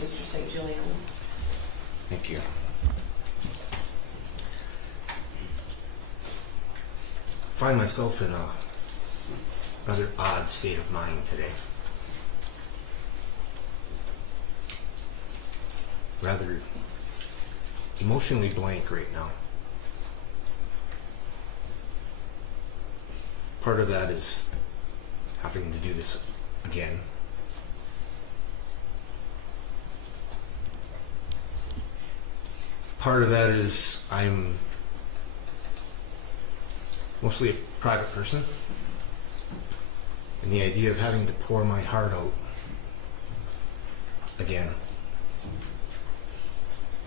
Mr. St. Juliana. Thank you. I find myself in a rather odd state of mind today. Rather emotionally blank right now. Part of that is having to do this again. Part of that is I'm mostly a private person, and the idea of having to pour my heart out again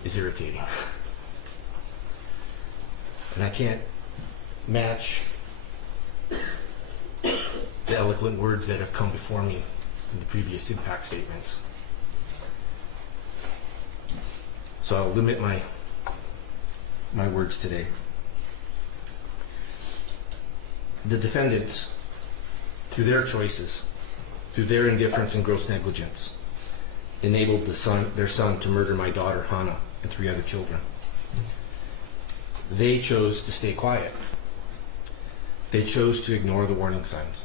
is irritating. And I can't match the eloquent words that have come before me in the previous impact statements. So I'll limit my words today. The defendants, through their choices, through their indifference and gross negligence, enabled their son to murder my daughter Hana and 3 other children. They chose to stay quiet. They chose to ignore the warning signs.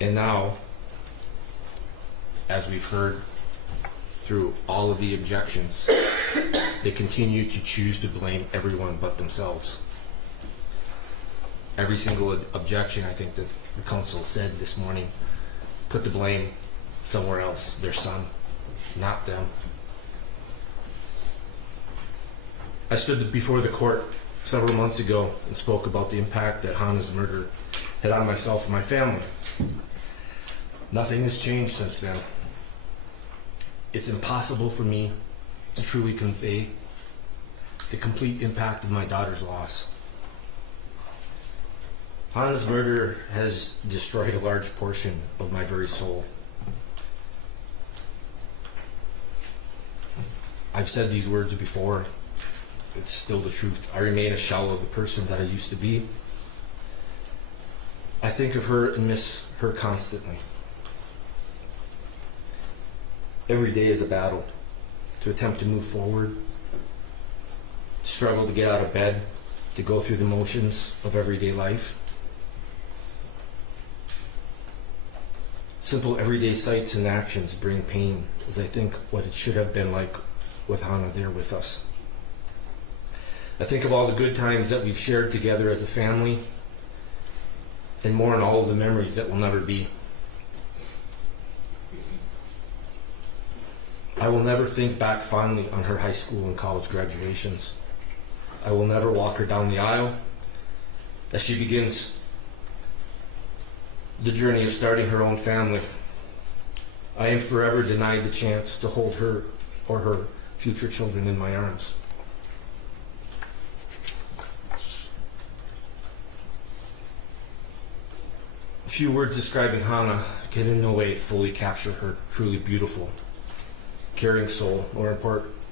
And now, as we've heard through all of the objections, they continue to choose to blame everyone but themselves. Every single objection, I think, that the council said this morning put the blame somewhere else, their son, not them. I stood before the court several months ago and spoke about the impact that Hana's murder had on myself and my family. Nothing has changed since then. It's impossible for me to truly convey the complete impact of my daughter's loss. Hana's murder has destroyed a large portion of my very soul. I've said these words before. It's still the truth. I remain a shell of the person that I used to be. I think of her and miss her constantly. Every day is a battle to attempt to move forward, struggle to get out of bed, to go through the motions of everyday life. Simple everyday sights and actions bring pain, as I think what it should have been like with Hana there with us. I think of all the good times that we've shared together as a family, and more on all of the memories that will never be. I will never think back fondly on her high school and college graduations. I will never walk her down the aisle as she begins the journey of starting her own family. I am forever denied the chance to hold her or her future children in my arms. A few words describing Hana can in no way fully capture her truly beautiful, caring soul or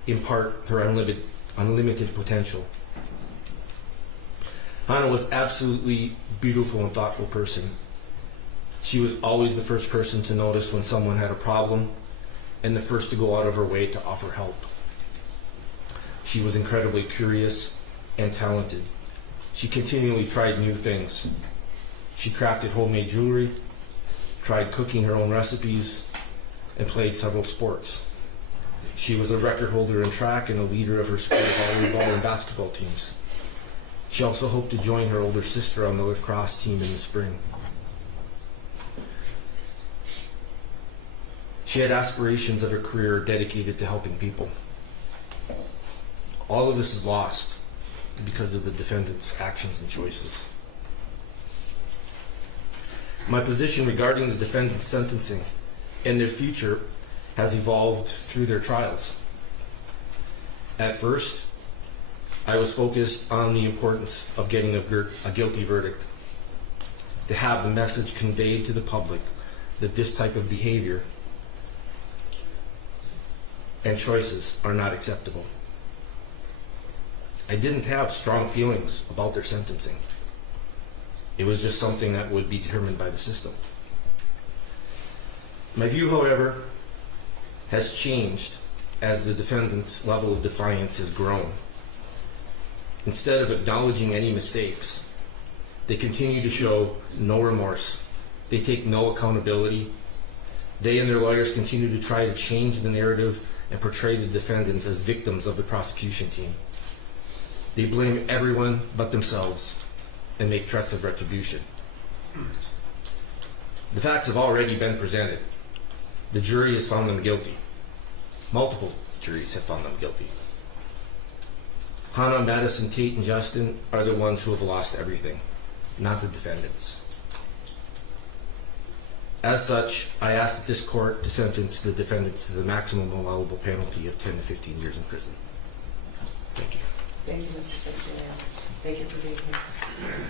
impart her unlimited potential. Hana was absolutely beautiful and thoughtful person. She was always the first person to notice when someone had a problem and the first to go out of her way to offer help. She was incredibly curious and talented. She continually tried new things. She crafted homemade jewelry, tried cooking her own recipes, and played several sports. She was a record holder in track and a leader of her school volleyball and basketball teams. She also hoped to join her older sister on the lacrosse team in the spring. She had aspirations of a career dedicated to helping people. All of this is lost because of the defendant's actions and choices. My position regarding the defendant's sentencing and their future has evolved through their trials. At first, I was focused on the importance of getting a guilty verdict, to have the message conveyed to the public that this type of behavior and choices are not acceptable. I didn't have strong feelings about their sentencing. It was just something that would be determined by the system. My view, however, has changed as the defendant's level of defiance has grown. Instead of acknowledging any mistakes, they continue to show no remorse. They take no accountability. They and their lawyers continue to try to change the narrative and portray the defendants as victims of the prosecution team. They blame everyone but themselves and make threats of retribution. The facts have already been presented. The jury has found them guilty. Multiple juries have found them guilty. Hana, Madison, Tate, and Justin are the ones who have lost everything, not the defendants. As such, I ask that this court to sentence the defendants to the maximum allowable penalty of 10 to 15 years in prison. Thank you. Thank you, Mr. St. Juliana. Thank you for being here.